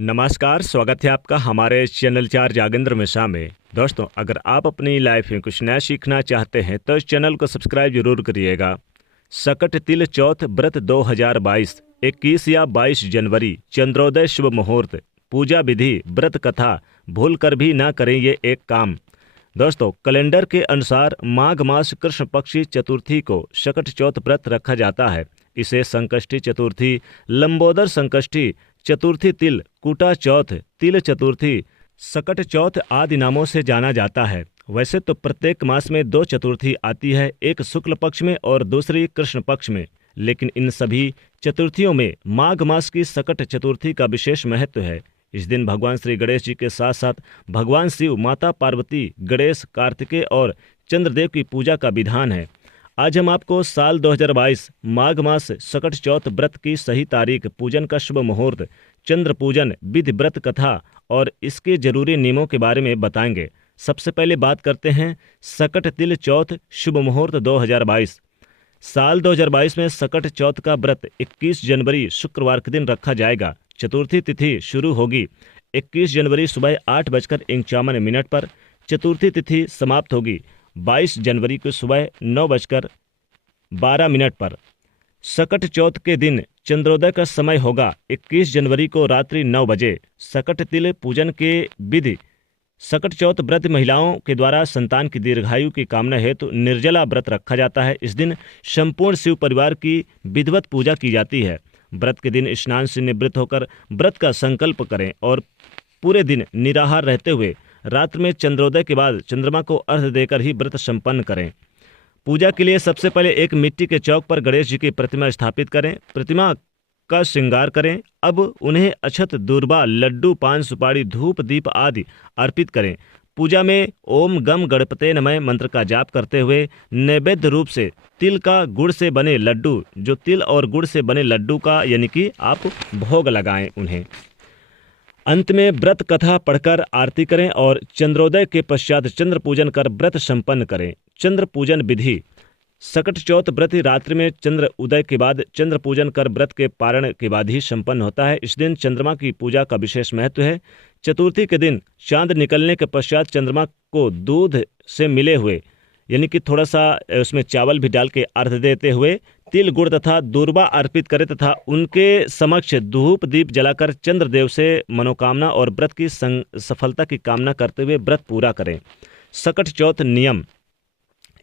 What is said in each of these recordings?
नमस्कार, स्वागत है आपका हमारे चैनल 4 जागेंद्र मिश्रा में। दोस्तों, अगर आप अपनी लाइफ में कुछ नया सीखना चाहते हैं तो इस चैनल को सब्सक्राइब जरूर करिएगा। सकट तिल चौथ व्रत 2022 21 या 22 जनवरी, चंद्रोदय शुभ मुहूर्त, पूजा विधि, व्रत कथा, भूल कर भी ना करें ये एक काम। दोस्तों, कैलेंडर के अनुसार माघ मास कृष्ण पक्षी चतुर्थी को सकट चौथ व्रत रखा जाता है। इसे संकष्टी चतुर्थी, लंबोदर संकष्टी चतुर्थी, तिल कूटा चौथ, तिल चतुर्थी, सकट चौथ आदि नामों से जाना जाता है। वैसे तो प्रत्येक मास में 2 चतुर्थी आती है, एक शुक्ल पक्ष में और दूसरी कृष्ण पक्ष में, लेकिन इन सभी चतुर्थियों में माघ मास की सकट चतुर्थी का विशेष महत्व है। इस दिन भगवान श्री गणेश जी के साथ साथ भगवान शिव, माता पार्वती, गणेश, कार्तिकेय और चंद्रदेव की पूजा का विधान है। आज हम आपको साल 2022 माघ मास सकट चौथ व्रत की सही तारीख, पूजन का शुभ मुहूर्त, चंद्र पूजन विधि, व्रत कथा और इसके जरूरी नियमों के बारे में बताएंगे। सबसे पहले बात करते हैं सकट तिल चौथ शुभ मुहूर्त 2022। साल 2022 में सकट चौथ का व्रत 21 जनवरी शुक्रवार के दिन रखा जाएगा। चतुर्थी तिथि शुरू होगी 21 जनवरी सुबह 8:51 पर। चतुर्थी तिथि समाप्त होगी 22 जनवरी को सुबह 9:12 पर। सकट चौथ के दिन चंद्रोदय का समय होगा 21 जनवरी को रात्रि 9 बजे। सकट तिल पूजन के विधि। सकट चौथ व्रत महिलाओं के द्वारा संतान की दीर्घायु की कामना हेतु निर्जला व्रत रखा जाता है। इस दिन संपूर्ण शिव परिवार की विधिवत पूजा की जाती है। व्रत के दिन स्नान से निवृत्त होकर व्रत का संकल्प करें और पूरे दिन निराहार रहते हुए रात्रि में चंद्रोदय के बाद चंद्रमा को अर्घ्य देकर ही व्रत संपन्न करें। पूजा के लिए सबसे पहले एक मिट्टी के चौक पर गणेश जी की प्रतिमा स्थापित करें। प्रतिमा का श्रृंगार करें। अब उन्हें अक्षत, दूर्बा, लड्डू, पान, सुपारी, धूप, दीप आदि अर्पित करें। पूजा में ओम गम गणपते नमः मंत्र का जाप करते हुए नैवेद्य रूप से तिल का गुड़ से बने लड्डू, जो तिल और गुड़ से बने लड्डू का यानी कि आप भोग लगाएं उन्हें। अंत में व्रत कथा पढ़कर आरती करें और चंद्रोदय के पश्चात चंद्र पूजन कर व्रत संपन्न करें। चंद्र पूजन विधि। सकट चौथ व्रत रात्रि में चंद्र उदय के बाद चंद्र पूजन कर व्रत के पारण के बाद ही संपन्न होता है। इस दिन चंद्रमा की पूजा का विशेष महत्व है। चतुर्थी के दिन चांद निकलने के पश्चात चंद्रमा को दूध से मिले हुए यानी कि थोड़ा सा उसमें चावल भी डाल के अर्घ्य देते हुए तिल, गुड़ तथा दूर्बा अर्पित करें तथा उनके समक्ष धूप दीप जलाकर चंद्रदेव से मनोकामना और व्रत की सफलता की कामना करते हुए व्रत पूरा करें। सकट चौथ नियम।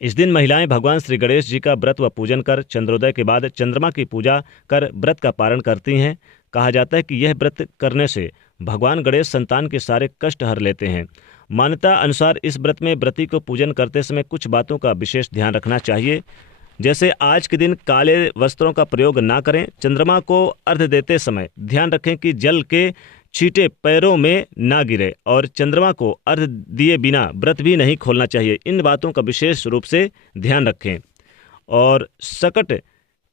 इस दिन महिलाएं भगवान श्री गणेश जी का व्रत व पूजन कर चंद्रोदय के बाद चंद्रमा की पूजा कर व्रत का पारण करती हैं। कहा जाता है कि यह व्रत करने से भगवान गणेश संतान के सारे कष्ट हर लेते हैं। मान्यता अनुसार इस व्रत में व्रती को पूजन करते समय कुछ बातों का विशेष ध्यान रखना चाहिए। जैसे आज के दिन काले वस्त्रों का प्रयोग ना करें। चंद्रमा को अर्घ्य देते समय ध्यान रखें कि जल के छींटे पैरों में ना गिरे और चंद्रमा को अर्घ्य दिए बिना व्रत भी नहीं खोलना चाहिए। इन बातों का विशेष रूप से ध्यान रखें। और सकट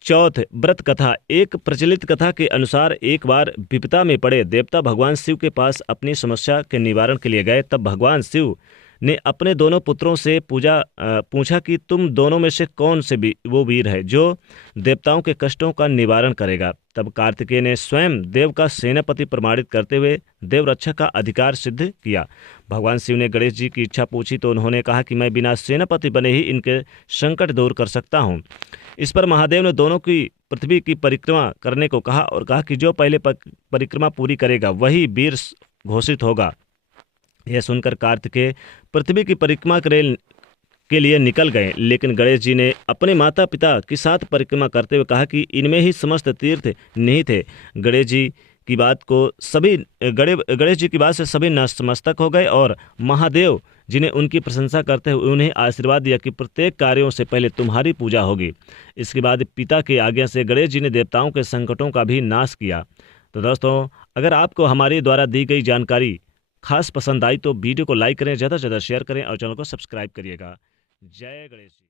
चौथ व्रत कथा। एक प्रचलित कथा के अनुसार एक बार विपदा में पड़े देवता भगवान शिव के पास अपनी समस्या के निवारण के लिए गए। तब भगवान शिव ने अपने दोनों पुत्रों से पूछा कि तुम दोनों में से कौन से वो वीर है जो देवताओं के कष्टों का निवारण करेगा। तब कार्तिकेय ने स्वयं देव का सेनापति प्रमाणित करते हुए देव रक्षा का अधिकार सिद्ध किया। भगवान शिव ने गणेश जी की इच्छा पूछी तो उन्होंने कहा कि मैं बिना सेनापति बने ही इनके संकट दूर कर सकता हूँ। इस पर महादेव ने दोनों की पृथ्वी की परिक्रमा करने को कहा और कहा कि जो पहले परिक्रमा पूरी करेगा वही वीर घोषित होगा। यह सुनकर कार्तिकेय पृथ्वी की परिक्रमा के लिए निकल गए, लेकिन गणेश जी ने अपने माता पिता के साथ परिक्रमा करते हुए कहा कि इनमें ही समस्त तीर्थ निहित थे। गणेश जी की बात से सभी नतमस्तक हो गए और महादेव जी ने उनकी प्रशंसा करते हुए उन्हें आशीर्वाद दिया कि प्रत्येक कार्यों से पहले तुम्हारी पूजा होगी। इसके बाद पिता की आज्ञा से गणेश जी ने देवताओं के संकटों का भी नाश किया। तो दोस्तों, अगर आपको हमारे द्वारा दी गई जानकारी खास पसंद आई तो वीडियो को लाइक करें, ज़्यादा से ज़्यादा शेयर करें और चैनल को सब्सक्राइब करिएगा। जय गणेश जी।